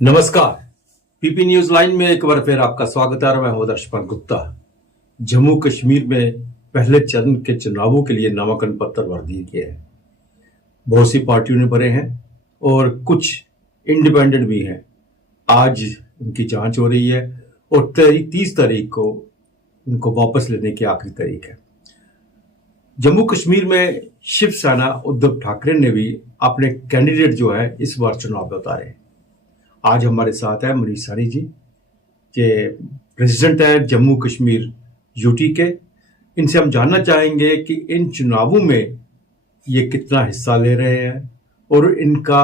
नमस्कार। PP news line में एक बार फिर आपका स्वागत है। मैं हूं दर्शपाल गुप्ता। जम्मू कश्मीर में पहले चरण के चुनावों के लिए नामांकन पत्र भर दिए गए हैं। बहुत सी पार्टियों ने भरे हैं और कुछ इंडिपेंडेंट भी हैं। आज उनकी जांच हो रही है और 30 तारीख को उनको वापस लेने की आखिरी तारीख है। जम्मू कश्मीर में शिवसेना उद्धव ठाकरे ने भी अपने कैंडिडेट जो है इस बार चुनाव में उतारे। आज हमारे साथ है मनीष साहनी जी, ये प्रेसिडेंट है जम्मू कश्मीर यूटी के। इनसे हम जानना चाहेंगे कि इन चुनावों में ये कितना हिस्सा ले रहे हैं और इनका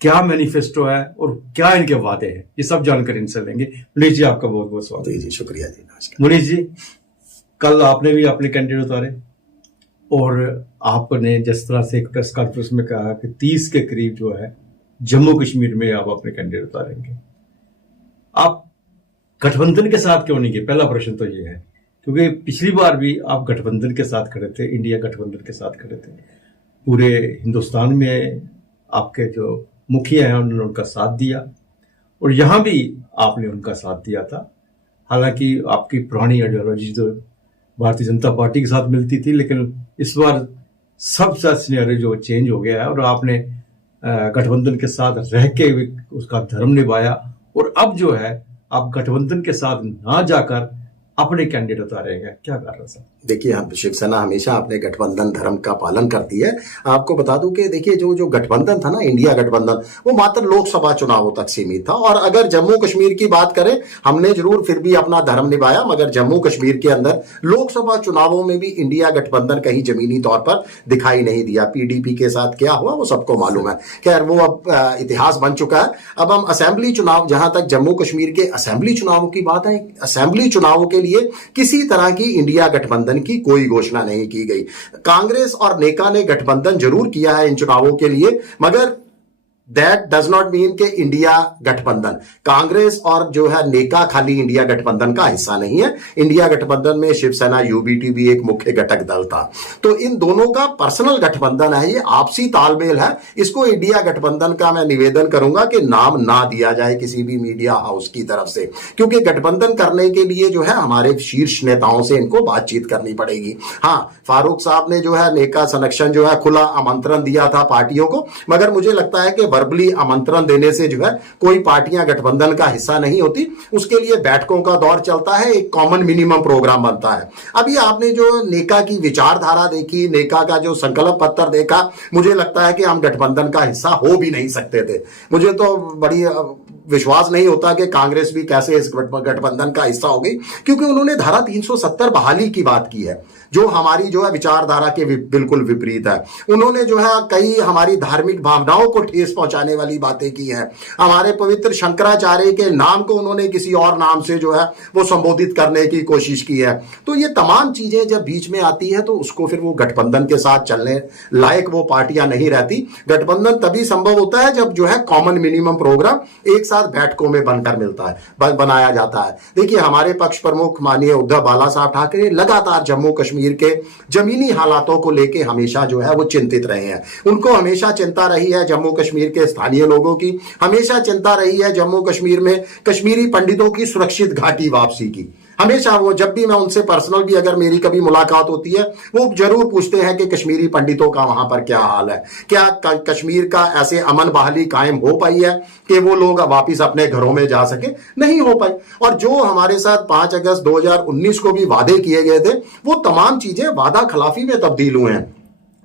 क्या मैनिफेस्टो है और क्या इनके वादे हैं, ये सब जानकारी इनसे लेंगे। मनीष जी, आपका बहुत बहुत स्वागत है। जी, शुक्रिया जी। नमस्कार मनीष जी, कल आपने भी अपने कैंडिडेट उतारे और आपने जिस तरह से एक प्रेस कॉन्फ्रेंस में कहा कि 30 के करीब जो है जम्मू कश्मीर में आप अपने कैंडिडेट उतारेंगे। आप गठबंधन के साथ क्यों नहीं गए? पहला प्रश्न तो ये है, क्योंकि पिछली बार भी आप गठबंधन के साथ खड़े थे, इंडिया गठबंधन के साथ खड़े थे। पूरे हिंदुस्तान में आपके जो मुखिया हैं उन्होंने उनका साथ दिया और यहां भी आपने उनका साथ दिया था। हालांकि आपकी पुरानी आइडियोलॉजी तो भारतीय जनता पार्टी के साथ मिलती थी, लेकिन इस बार सबसे सिनेरियो जो चेंज हो गया है और आपने गठबंधन के साथ रह के उसका धर्म निभाया और अब जो है आप गठबंधन के साथ ना जाकर अपने कैंडिडेट उतारेंगे। क्या कारण सर? देखिए, हम शिवसेना हमेशा अपने गठबंधन धर्म का पालन करती है। आपको बता दूं कि देखिए जो गठबंधन था ना, इंडिया गठबंधन, वो मात्र लोकसभा चुनावों तक सीमित था। और अगर जम्मू कश्मीर की बात करें, हमने जरूर फिर भी अपना धर्म निभाया, मगर जम्मू कश्मीर के अंदर लोकसभा चुनावों में भी इंडिया गठबंधन कहीं जमीनी तौर पर दिखाई नहीं दिया। पीडीपी के साथ क्या हुआ वो सबको मालूम है। खैर, वो अब इतिहास बन चुका है। अब हम असेंबली चुनाव, जहां तक जम्मू कश्मीर के असेंबली चुनावों की बात है, असेंबली चुनावों के लिए किसी तरह की इंडिया गठबंधन की कोई घोषणा नहीं की गई। कांग्रेस और नेका ने गठबंधन जरूर किया है इन चुनावों के लिए, मगर दैट डज नॉट मीन के इंडिया गठबंधन। कांग्रेस और जो है नेका खाली इंडिया गठबंधन का हिस्सा नहीं है। इंडिया गठबंधन में शिवसेना यूबीटी भी एक मुख्य घटक दल था। तो इन दोनों का पर्सनल गठबंधन है, ये आपसी तालमेल है। इसको इंडिया गठबंधन का मैं निवेदन करूंगा कि नाम ना दिया जाए किसी भी मीडिया हाउस की तरफ से, क्योंकि गठबंधन करने के लिए जो है हमारे शीर्ष नेताओं से इनको बातचीत करनी पड़ेगी। हाँ, फारूक साहब ने जो है नेका संरक्षण जो है खुला आमंत्रण दिया था पार्टियों को, मगर मुझे लगता है कि वर्बली आमंत्रण देने से जो है कोई पार्टियां गठबंधन का हिस्सा नहीं होती। उसके लिए बैठकों का दौर चलता है, एक कॉमन मिनिमम प्रोग्राम बनता है। अभी आपने जो नेका की विचारधारा देखी, नेका का जो संकल्प पत्र देखा, मुझे लगता है कि हम गठबंधन का हिस्सा हो भी नहीं सकते थे। मुझे तो बड़ी विश्वास नहीं होता कि कांग्रेस भी कैसे इस गठबंधन का हिस्सा हो गई, क्योंकि उन्होंने धारा 370 बहाली की बात की है, जो हमारी जो है विचारधारा के बिल्कुल विपरीत है। उन्होंने जो है कई हमारी धार्मिक भावनाओं को ठेस पहुंचाने वाली बातें की हैं। हमारे पवित्र शंकराचार्य के नाम को उन्होंने किसी और नाम से जो है वो संबोधित करने की कोशिश की है। तो ये तमाम चीजें जब बीच में आती है तो उसको फिर वो गठबंधन के साथ चलने लायक वो पार्टियां नहीं रहती। गठबंधन तभी संभव होता है जब जो है कॉमन मिनिमम प्रोग्राम एक साथ बैठकों में बनकर मिलता है, बनाया जाता है। देखिए, हमारे पक्ष प्रमुख माननीय उद्धव बाला साहब ठाकरे लगातार जम्मू कश्मीर के जमीनी हालातों को लेके हमेशा जो है वो चिंतित रहे हैं। उनको हमेशा चिंता रही है जम्मू कश्मीर के स्थानीय लोगों की, हमेशा चिंता रही है जम्मू कश्मीर में कश्मीरी पंडितों की सुरक्षित घाटी वापसी की। हमेशा वो, जब भी मैं उनसे पर्सनल भी अगर मेरी कभी मुलाकात होती है, वो जरूर पूछते हैं कि कश्मीरी पंडितों का वहां पर क्या हाल है, क्या कश्मीर का ऐसे अमन बहाली कायम हो पाई है कि वो लोग वापिस अपने घरों में जा सके? नहीं हो पाई। और जो हमारे साथ 5 अगस्त 2019 को भी वादे किए गए थे, वो तमाम चीजें वादा खिलाफी में तब्दील हुए हैं।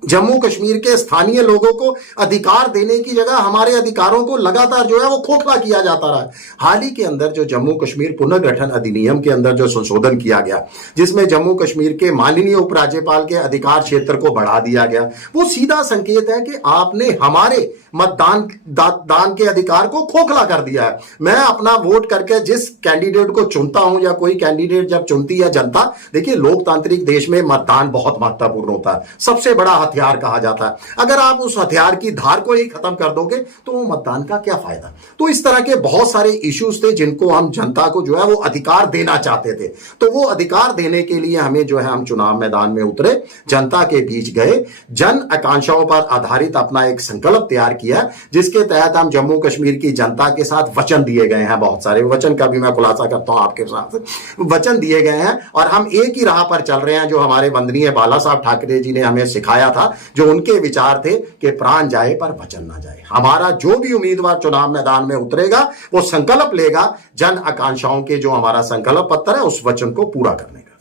जम्मू कश्मीर के स्थानीय लोगों को अधिकार देने की जगह हमारे अधिकारों को लगातार जो है वो खोखला किया जाता रहा। हाल ही के अंदर जो जम्मू कश्मीर पुनर्गठन अधिनियम के अंदर जो संशोधन किया गया, जिसमें जम्मू कश्मीर के माननीय उपराज्यपाल के अधिकार क्षेत्र को बढ़ा दिया गया, वो सीधा संकेत है कि आपने हमारे मतदान दान के अधिकार को खोखला कर दिया है। मैं अपना वोट करके जिस कैंडिडेट को चुनता हूं या कोई कैंडिडेट जब चुनती है जनता, देखिए लोकतांत्रिक देश में मतदान बहुत महत्वपूर्ण होता है, सबसे बड़ा हथियार कहा जाता है। अगर आप उस हथियार की धार को ही खत्म कर दोगे तो वो मतदान का क्या फायदा। तो इस तरह के बहुत सारे इश्यूज थे जिनको हम जनता को जो है वो अधिकार देना चाहते थे। तो वो अधिकार देने के लिए हमें जो है हम चुनाव मैदान में उतरे, जनता के बीच गए, जन आकांक्षाओं पर आधारित अपना एक संकल्प तैयार किया, जिसके तहत हम जम्मू कश्मीर की जनता के साथ वचन दिए गए हैं। बहुत सारे वचन का भी मैं खुलासा करता हूं आपके साथ। वचन दिए गए हैं और हम एक ही राह पर चल रहे हैं जो हमारे वंदनीय बाला साहब ठाकरे जी ने हमें सिखाया था, जो उनके विचार थे कि प्राण जाए पर वचन ना जाए। हमारा जो भी उम्मीदवार चुनाव मैदान में उतरेगा वो संकल्प लेगा जन आकांक्षाओं के जो हमारा संकल्प पत्र है उस वचन को पूरा करने का।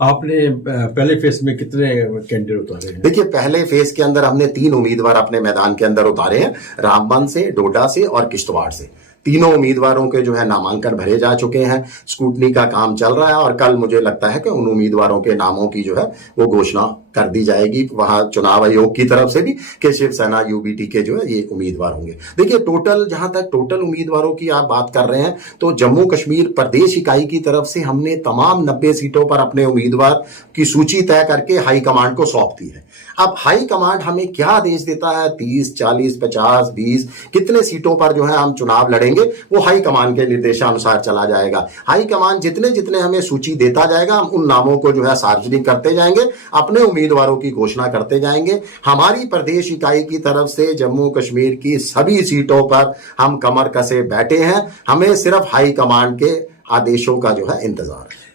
आपने पहले फेज में कितने कैंडिडेट उतारे हैं? देखिए, पहले फेज के अंदर हमने 3 उम्मीदवार अपने मैदान के अंदर उतारे हैं, रामबन से, डोडा से और किश्तवाड़ से। तीनों उम्मीदवारों के जो है नामांकन भरे जा चुके हैं, स्कूटनी का काम चल रहा है और कल मुझे लगता है कि उन उम्मीदवारों के नामों की जो है वो घोषणा कर दी जाएगी वहां चुनाव आयोग की तरफ से भी कि शिवसेना यूबीटी के जो है ये उम्मीदवार होंगे। देखिए, टोटल जहां तक टोटल उम्मीदवारों की आप बात कर रहे हैं तो जम्मू कश्मीर प्रदेश इकाई की तरफ से हमने तमाम 90 सीटों पर अपने उम्मीदवार की सूची तय करके हाईकमांड को सौंप दी है। अब हाईकमांड हमें क्या आदेश देता है, 30, 40, 50, 20 कितने सीटों पर जो है हम चुनाव लड़ेंगे, वो हाईकमांड के निर्देशानुसार चला जाएगा। हाईकमांड जितने जितने हमें सूची देता जाएगा हम उन नामों को जो है सार्वजनिक करते जाएंगे, अपने उम्मीदवारों की घोषणा करते जाएंगे। हमारी प्रदेश इकाई की तरफ से जम्मू कश्मीर की सभी सीटों पर हम कमर कसे बैठे हैं, हमें सिर्फ हाईकमांड के आदेशों का जो है इंतजार है।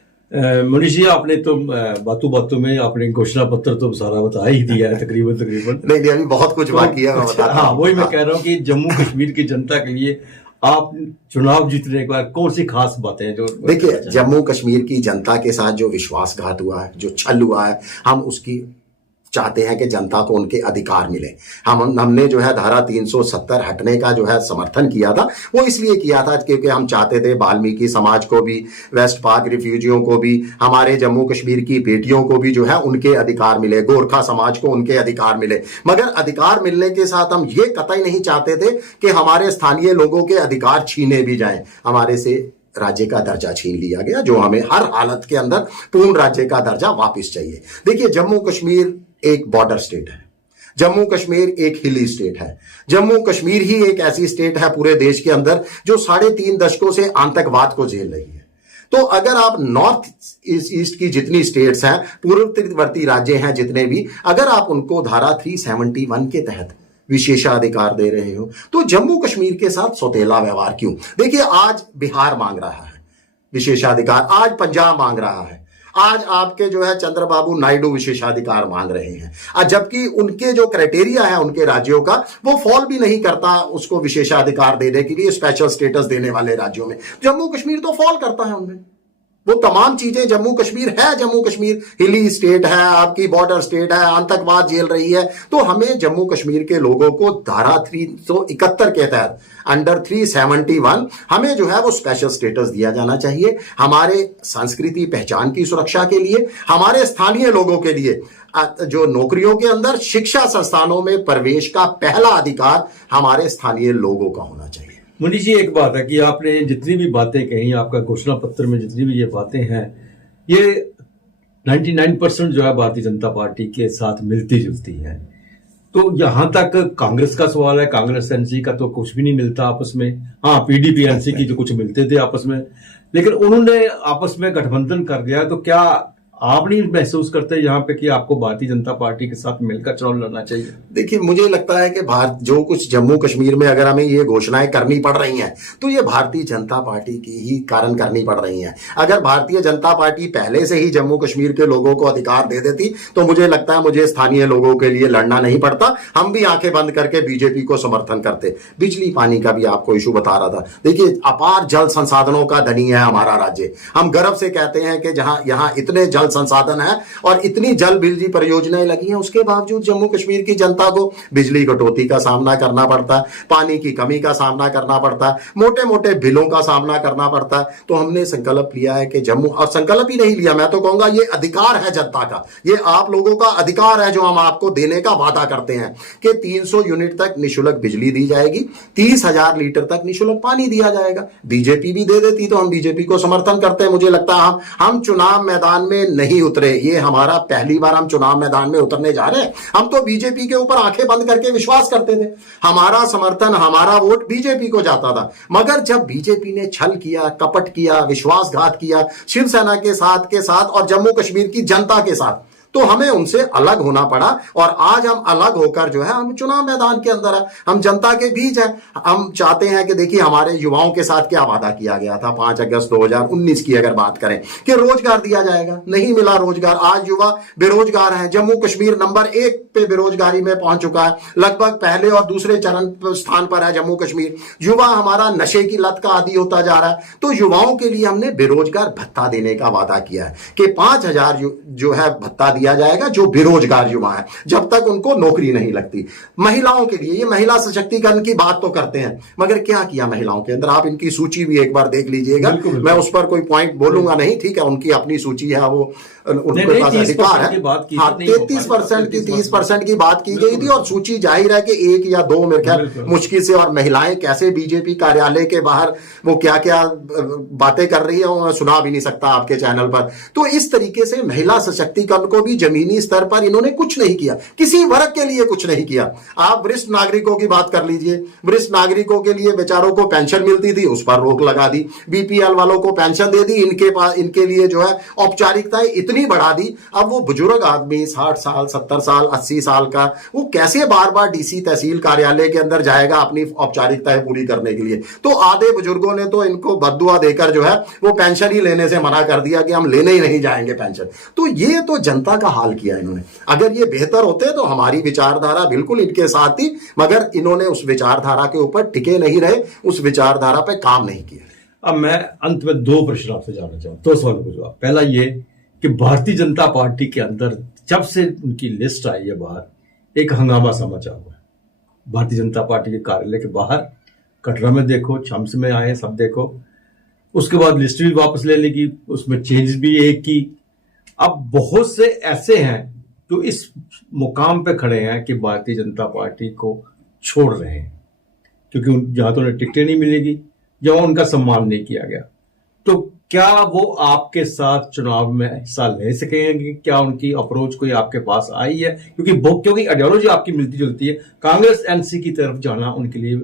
मनीष जी, आपने तो बातों बातों में आपने घोषणा पत्र तो सारा बता ही दिया है तकरीबन। नहीं, अभी बहुत कुछ बाकी है। हाँ, वही मैं कह रहा हूँ कि जम्मू कश्मीर की जनता के लिए आप चुनाव जीतने के बाद कौन सी खास बातें हैं जो देखिए, जम्मू कश्मीर की जनता के साथ जो विश्वासघात हुआ है, जो छल हुआ है, हम उसकी चाहते हैं कि जनता को उनके अधिकार मिले। हमने जो है धारा 370 हटने का जो है समर्थन किया था, वो इसलिए किया था क्योंकि हम चाहते थे वाल्मीकि समाज को भी, वेस्ट पाक रिफ्यूजियों को भी, हमारे जम्मू कश्मीर की बेटियों को भी जो है उनके अधिकार मिले, गोरखा समाज को उनके अधिकार मिले। मगर अधिकार मिलने के साथ हम ये कतई नहीं चाहते थे कि हमारे स्थानीय लोगों के अधिकार छीने भी जाएं। हमारे से राज्य का दर्जा छीन लिया गया, जो हमें हर हालत के अंदर पूर्ण राज्य का दर्जा वापस चाहिए। देखिए, जम्मू कश्मीर एक बॉर्डर स्टेट है, जम्मू कश्मीर एक हिली स्टेट है, जम्मू कश्मीर ही एक ऐसी स्टेट है पूरे देश के अंदर जो 3.5 दशकों से आतंकवाद को झेल रही है। तो अगर आप नॉर्थ ईस्ट की जितनी स्टेट्स हैं, पूर्ववर्ती राज्य हैं जितने भी, अगर आप उनको धारा 371 के तहत विशेषाधिकार दे रहे हो तो जम्मू कश्मीर के साथ सौतेला व्यवहार क्यों? देखिए, आज बिहार मांग रहा है विशेषाधिकार, आज पंजाब मांग रहा है, आज आपके जो है चंद्रबाबू नायडू विशेषाधिकार मांग रहे हैं, जबकि उनके जो क्राइटेरिया है उनके राज्यों का वो फॉल भी नहीं करता उसको विशेषाधिकार देने के लिए, स्पेशल स्टेटस देने वाले राज्यों में। जम्मू कश्मीर तो फॉल करता है उनमें, वो तमाम चीजें जम्मू कश्मीर है। जम्मू कश्मीर हिली स्टेट है, आपकी बॉर्डर स्टेट है, आतंकवाद झेल रही है। तो हमें जम्मू कश्मीर के लोगों को धारा 371 के तहत अंडर 371 हमें जो है वो स्पेशल स्टेटस दिया जाना चाहिए, हमारे संस्कृति पहचान की सुरक्षा के लिए, हमारे स्थानीय लोगों के लिए, जो नौकरियों के अंदर, शिक्षा संस्थानों में प्रवेश का पहला अधिकार हमारे स्थानीय लोगों का होना चाहिए। मनीष जी, एक बात है कि आपने जितनी भी बातें कही, आपका घोषणा पत्र में जितनी भी ये बातें हैं, ये 99% जो है भारतीय जनता पार्टी के साथ मिलती जुलती हैं। तो यहां तक कांग्रेस का सवाल है, कांग्रेस एनसी का तो कुछ भी नहीं मिलता आपस में। हाँ, पीडीपी एनसी की जो कुछ मिलते थे आपस में, लेकिन उन्होंने आपस में गठबंधन कर दिया। तो क्या आप नहीं महसूस करते यहाँ पे कि आपको भारतीय जनता पार्टी के साथ मिलकर चुनाव लड़ना चाहिए? देखिए, मुझे लगता है कि भारत जो कुछ जम्मू कश्मीर में अगर हमें ये घोषणाएं करनी पड़ रही हैं तो ये भारतीय जनता पार्टी की ही कारण करनी पड़ रही हैं। अगर भारतीय जनता पार्टी पहले से ही जम्मू कश्मीर के लोगों को अधिकार दे देती तो मुझे लगता है मुझे स्थानीय लोगों के लिए लड़ना नहीं पड़ता, हम भी आंखें बंद करके बीजेपी को समर्थन करते। बिजली पानी का भी आपको इशू बता रहा था। देखिए, अपार जल संसाधनों का धनी है हमारा राज्य। हम गर्व से कहते हैं कि जहां यहाँ इतने जल संसाधन है और इतनी जल बिजली परियोजनाएं लगी हैं, उसके बावजूद जम्मू कश्मीर की जनता को बिजली कटौती का सामना करना पड़ता है, पानी की कमी का सामना करना पड़ता है, मोटे मोटे बिलों का सामना करना पड़ता है। तो हमने संकल्प लिया है कि जम्मू, और संकल्प ही नहीं लिया, मैं तो कहूंगा ये अधिकार है जनता का, ये आप लोगों का अधिकार है जो हम आपको देने का वादा करते हैं कि 300 यूनिट तक निःशुल्क बिजली दी जाएगी, 30,000 लीटर तक निःशुल्क पानी दिया जाएगा। बीजेपी भी दे देती तो हम बीजेपी को समर्थन करते हैं। मुझे लगता है हम चुनाव मैदान में नहीं उतरे। ये हमारा पहली बार हम चुनाव मैदान में उतरने जा रहे हैं। हम तो बीजेपी के ऊपर आंखें बंद करके विश्वास करते थे, हमारा समर्थन, हमारा वोट बीजेपी को जाता था। मगर जब बीजेपी ने छल किया, कपट किया, विश्वासघात किया शिवसेना के साथ और जम्मू कश्मीर की जनता के साथ, तो हमें उनसे अलग होना पड़ा। और आज हम अलग होकर जो है, हम चुनाव मैदान के अंदर है, हम जनता के बीच है। हम चाहते हैं कि देखिए हमारे युवाओं के साथ क्या वादा किया गया था 5 अगस्त 2019 की अगर बात करें कि रोजगार दिया जाएगा, नहीं मिला रोजगार। आज युवा बेरोजगार हैं। जम्मू कश्मीर नंबर 1 पे बेरोजगारी में पहुंच चुका है, लगभग पहले और दूसरे चरण स्थान पर है जम्मू कश्मीर। युवा हमारा नशे की लत का आदी होता जा रहा है। तो युवाओं के लिए हमने बेरोजगार भत्ता देने का वादा किया है कि 5,000 जो है भत्ता दिया जाएगा जो बेरोजगार युवा है, जब तक उनको नौकरी नहीं लगती। महिलाओं के लिए, ये महिला सशक्तिकरण की बात तो करते हैं, मगर क्या किया महिलाओं के अंदर? आप इनकी सूची भी एक बार देख लीजिएगा। मैं उस पर कोई पॉइंट बोलूंगा नहीं, ठीक है, उनकी अपनी सूची है, वो उनके पास अधिकार है। हाँ, 33% की 30% की बात की गई थी और सूची जाहिर है कि 1 या 2 मेरे ख्याल मुश्किल से। और महिलाएं कैसे बीजेपी कार्यालय के बाहर वो क्या क्या बातें कर रही है, वो मैं सुना भी नहीं सकता आपके चैनल पर। तो इस तरीके से महिला सशक्तिकरण को भी जमीनी स्तर पर इन्होंने कुछ नहीं किया, किसी वर्ग के लिए कुछ नहीं किया। आप वरिष्ठ नागरिकों की बात कर लीजिए, वरिष्ठ नागरिकों के लिए बेचारों को पेंशन मिलती थी, उस पर रोक लगा दी। बीपीएल वालों को पेंशन दे दी, इनके लिए जो है औपचारिकताएं इतनी बढ़ा दी। अब वो बुजुर्ग आदमी 60 साल 70 साल 80 साल का, वो कैसे बार बार डीसी तहसील कार्यालय के अंदर जाएगा अपनी औपचारिकताएं पूरी करने के लिए? तो आधे बुजुर्गों ने तो इनको बद्दुआ देकर जो है वो पेंशन ही लेने से मना कर दिया कि हम लेने ही नहीं जाएंगे पेंशन। तो ये तो जनता का हाल किया इन्होंने। अगर ये बेहतर होते तो हमारी विचारधारा बिल्कुल इनके साथ थी, मगर इन्होंने उस विचारधारा के ऊपर टिके नहीं रहे, उस विचारधारा पे काम नहीं किया। अब मैं अंत में 2 प्रश्न आपसे जानना चाहूँ, 2 सवालों का जवाब। पहला ये कि भारतीय जनता पार्टी के अंदर जब से उनकी लिस्ट आई है बाहर, एक हंगामा सा मचा हुआ है। भारतीय जनता पार्टी के कार्यालय के बाहर, कटरा में देखो, छम्स में आए, सब देखो। उसके बाद लिस्ट भी वापस ले लेगी, उसमें चेंज भी एक की। अब बहुत से ऐसे हैं जो इस मुकाम पे खड़े हैं कि भारतीय जनता पार्टी को छोड़ रहे हैं, क्योंकि जहां तो उन्हें टिकटें नहीं मिलेगी, जहां उनका सम्मान नहीं किया गया। तो क्या वो आपके साथ चुनाव में हिस्सा ले सकेंगे? क्या उनकी अप्रोच कोई आपके पास आई है? क्योंकि आइडियोलॉजी आपकी मिलती जुलती है। कांग्रेस एनसी की तरफ जाना उनके लिए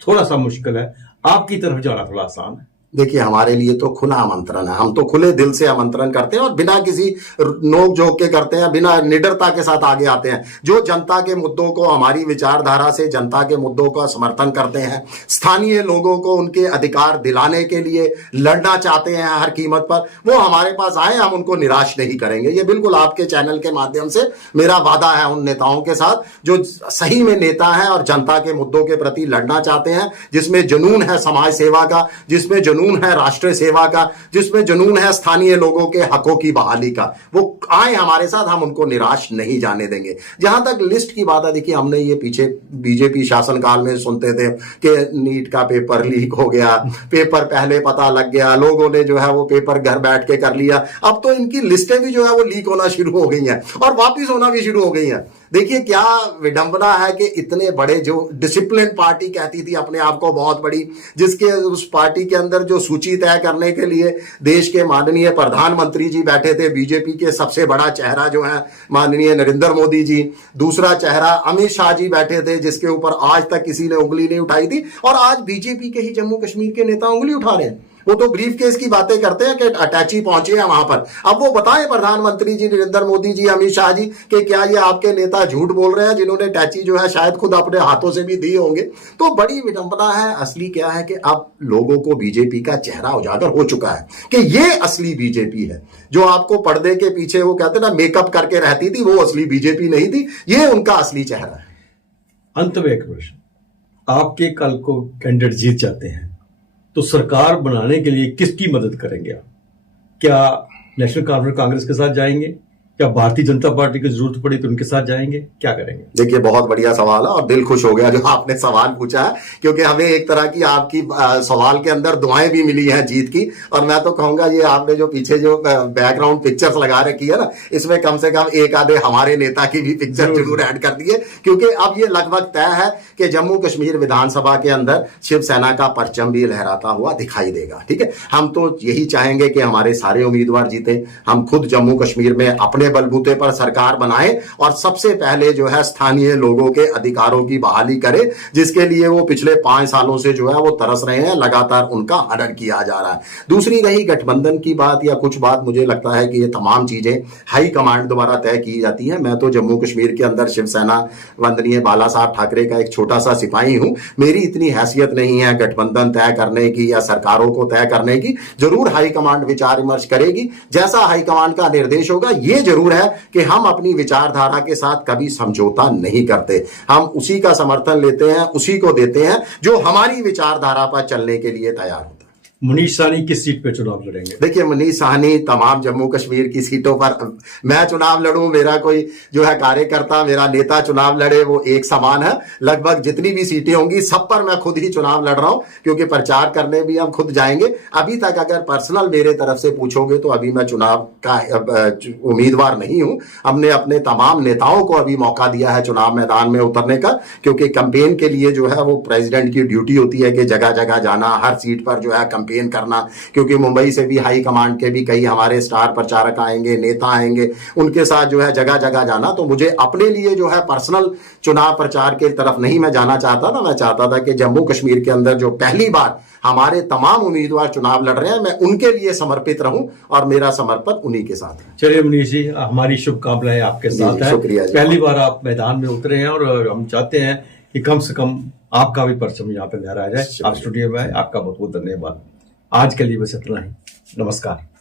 थोड़ा सा मुश्किल है, आपकी तरफ जाना थोड़ा आसान है। देखिए हमारे लिए तो खुला आमंत्रण है, हम तो खुले दिल से आमंत्रण करते हैं और बिना किसी नोक झोंक के करते हैं, बिना निडरता के साथ आगे आते हैं। जो जनता के मुद्दों को, हमारी विचारधारा से जनता के मुद्दों का समर्थन करते हैं, स्थानीय लोगों को उनके अधिकार दिलाने के लिए लड़ना चाहते हैं हर कीमत पर, वो हमारे पास आए, हम उनको निराश नहीं करेंगे। ये बिल्कुल आपके चैनल के माध्यम से मेरा वादा है उन नेताओं के साथ जो सही में नेता है और जनता के मुद्दों के प्रति लड़ना चाहते हैं, जिसमें जुनून है समाज सेवा का, जिसमें जुनून है राष्ट्र सेवा का, जिसमें जुनून है स्थानीय लोगों के हकों की बहाली का। वो आए हमारे साथ, हम उनको निराश नहीं जाने देंगे। जहां तक लिस्ट की बात है, देखिए हमने ये पीछे बीजेपी शासनकाल में सुनते थे कि नीट का पेपर लीक हो गया, पेपर पहले पता लग गया, लोगों ने जो है वो पेपर घर बैठ के कर लिया। अब तो इनकी लिस्टें भी जो है वो लीक होना शुरू हो गई हैं और वापिस होना भी शुरू हो गई हैं। देखिए क्या विडंबना है कि इतने बड़े, जो डिसिप्लिन पार्टी कहती थी अपने आप को बहुत बड़ी, जिसके उस पार्टी के अंदर जो सूची तय करने के लिए देश के माननीय प्रधानमंत्री जी बैठे थे, बीजेपी के सबसे बड़ा चेहरा जो है माननीय नरेंद्र मोदी जी, दूसरा चेहरा अमित शाह जी बैठे थे, जिसके ऊपर आज तक किसी ने उंगली नहीं उठाई थी, और आज बीजेपी के ही जम्मू कश्मीर के नेता उंगली उठा रहे हैं। वो तो ब्रीफ केस की बातें करते हैं कि अटैची पहुंचे हैं वहां पर। अब वो बताएं प्रधानमंत्री जी नरेंद्र मोदी जी, अमित शाह जी, कि क्या ये आपके नेता झूठ बोल रहे हैं जिन्होंने अटैची जो है शायद खुद अपने हाथों से भी दी होंगे? तो बड़ी विडंबना है। असली क्या है कि अब लोगों को बीजेपी का चेहरा उजागर हो चुका है कि ये असली बीजेपी है। जो आपको पर्दे के पीछे वो कहते ना मेकअप करके रहती थी, वो असली बीजेपी नहीं थी, ये उनका असली चेहरा है। अंत में एक प्रश्न, आपके कल को कैंडिडेट जीत जाते हैं तो सरकार बनाने के लिए किसकी मदद करेंगे आप? क्या नेशनल कॉन्फ्रेंस कांग्रेस के साथ जाएंगे क्या भारतीय जनता पार्टी की जरूरत पड़ी तो उनके साथ जाएंगे, क्या करेंगे? देखिए, बहुत बढ़िया सवाल है और दिल खुश हो गया जो आपने सवाल पूछा है, क्योंकि हमें एक तरह की आपकी सवाल के अंदर दुआएं भी मिली हैं जीत की। और मैं तो कहूंगा ये आपने जो पीछे जो बैकग्राउंड पिक्चर्स लगा रखी है ना, इसमें कम से कम एक आधे हमारे नेता की भी पिक्चर जरूर ऐड कर दिए, क्योंकि अब ये लगभग तय है कि जम्मू कश्मीर विधानसभा के अंदर शिवसेना का परचम भी लहराता हुआ दिखाई देगा। ठीक है, हम तो यही चाहेंगे कि हमारे सारे उम्मीदवार जीते, हम खुद जम्मू कश्मीर में अपने बलबूते पर सरकार बनाए और सबसे पहले जो है स्थानीय लोगों के अधिकारों की बहाली करे, जिसके लिए वो पिछले 5 सालों से जो है वो तरस रहे हैं, लगातार उनका हनन किया जा रहा है। दूसरी रही गठबंधन की बात या कुछ बात, मुझे लगता है कि ये तमाम चीजें हाई कमांड द्वारा तय की जाती हैं। मैं तो जम्मू कश्मीर के अंदर शिवसेना वंदनीय बाला साहब ठाकरे का एक छोटा सा सिपाही हूं। मेरी इतनी हैसियत नहीं है गठबंधन तय करने की या सरकारों को तय करने की। जरूर हाई कमांड विचार विमर्श करेगी, जैसा हाई कमांड का निर्देश होगा। ये जरूर है कि हम अपनी विचारधारा के साथ कभी समझौता नहीं करते, हम उसी का समर्थन लेते हैं, उसी को देते हैं जो हमारी विचारधारा पर चलने के लिए तैयार होता है। मनीष सहनी किस सीट पे चुनाव लड़ेंगे? देखिए, मनीष सहनी तमाम जम्मू कश्मीर की सीटों पर, मैं चुनाव लड़ूं, मेरा कोई जो है कार्यकर्ता, मेरा नेता चुनाव लड़े, वो एक समान है। लगभग जितनी भी सीटें होंगी सब पर मैं खुद ही चुनाव लड़ रहा हूं, क्योंकि प्रचार करने भी हम खुद जाएंगे। अभी तक अगर पर्सनल मेरे तरफ से पूछोगे तो अभी मैं चुनाव का उम्मीदवार नहीं हूं। हमने अपने तमाम नेताओं को अभी मौका दिया है चुनाव मैदान में उतरने का, क्योंकि कैंपेन के लिए जो है वो प्रेसिडेंट की ड्यूटी होती है कि जगह जगह जाना, हर सीट पर जो है कैंपेन करना। क्योंकि मुंबई से भी हाई कमांड के भी कई हमारे स्टार प्रचारक आएंगे, नेता आएंगे, उनके साथ जो है जगह जगह जाना। तो मुझे अपने लिए जो है पर्सनल चुनाव प्रचार के तरफ नहीं मैं जाना चाहता था। मैं चाहता था कि जम्मू कश्मीर के अंदर जो पहली बार हमारे तमाम उम्मीदवार चुनाव लड़ रहे हैं, मैं उनके लिए समर्पित रहूं और मेरा समर्पण उन्हीं के साथ है। चलिए मनीष जी, हमारी शुभकामनाएं आपके साथ है। शुक्रिया जी। पहली बार आप मैदान में उतरे हैं और हम चाहते हैं कि कम से कम आपका भी परचम यहाँ पे लहराया जाए। आप स्टूडियो में आए, आपका बहुत बहुत धन्यवाद। आज के लिए बस इतना ही। नमस्कार।